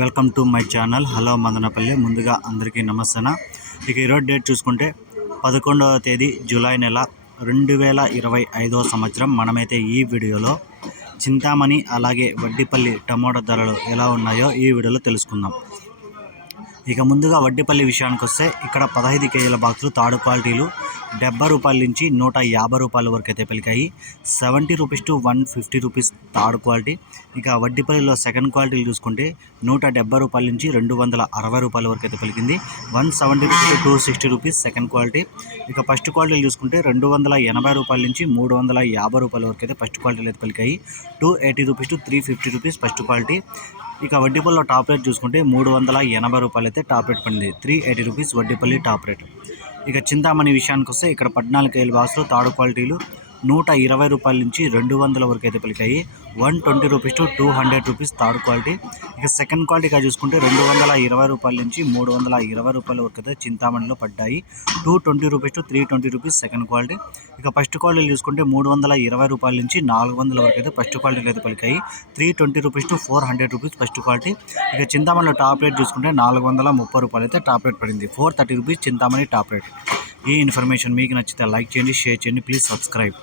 Welcome to my channel. Hello Madanapalle. ముందుగా అందరికీ నమస్తే ఇక ఈరోజు డేట్ చూసుకుంటే పదకొండవ తేదీ జూలై నెల రెండు వేల ఇరవై ఐదవ సంవత్సరం. మనమైతే ఈ వీడియోలో చింతామణి అలాగే వడ్డిపల్లి టమోటా ధరలు ఎలా ఉన్నాయో ఈ వీడియోలో తెలుసుకుందాం. ఇక ముందుగా వడ్డిపల్లి విషయానికి వస్తే ఇక్కడ పదహైదు కేజీల బాక్సులు తాడు క్వాలిటీలు డెబ్బై రూపాయల నుంచి నూట యాభై రూపాయల వరకు అయితే పెలికాయి seventy rupees to one fifty rupees third quality. ఇక వడ్డీపల్లిలో సెకండ్ క్వాలిటీలు చూసుకుంటే నూట డెబ్బై రూపాయల నుంచి రెండు వందల అరవై రూపాయల వరకు అయితే పలికింది one seventy rupees to two sixty rupees second quality. ఇక ఫస్ట్ క్వాలిటీలు చూసుకుంటే రెండు వందల ఎనభై రూపాయల నుంచి మూడు వందల యాభై రూపాయల వరకు అయితే ఫస్ట్ క్వాలిటీలు అయితే పలికాయి two eighty rupees to three fifty rupees first quality. ఇక వడ్డీపల్లిలో టాప్ రేట్ చూసుకుంటే మూడు వందల ఎనభై రూపాయలు అయితే టాప్ రేట్ పడింది. Three eighty rupees Vaddipalli top rate. ఇక చింతామణి విషయానికి వస్తే ఇక్కడ పద్నాలుగు కేజీల బాక్స్లో తాడు క్వాలిటీలు నూట ఇరవై రూపాయల నుంచి రెండు వందల వరకు అయితే పలికాయి. One twenty rupees to two hundred rupees third quality. ఇక సెకండ్ క్వాలిటీగా చూసుకుంటే రెండు వందల ఇరవై రూపాయల నుంచి మూడు వందల ఇరవై రూపాయల వరకు అయితే చింతామణిలో పడ్డాయి. Two twenty rupees to three twenty rupees second quality. ఇక ఫస్ట్ క్వాలిటీ చూసుకుంటే మూడు వందల ఇరవై రూపాయల నుంచి నాలుగు వందల వరకు అయితే ఫస్ట్ క్వాలిటీలో అయితే పలికాయి. Three twenty rupees to four hundred rupees first quality. ఇక చింతామణిలో టాప్ రేట్ చూసుకుంటే నాలుగు వందల ముప్పై రూపాయలు అయితే టాప్ రేట్ పడింది. Four thirty rupees Chintamani top rate. ఈ ఇన్ఫర్మేషన్ మీకు నచ్చితే లైక్ చేయండి షేర్ చేయండి ప్లీజ్ సబ్స్క్రైబ్.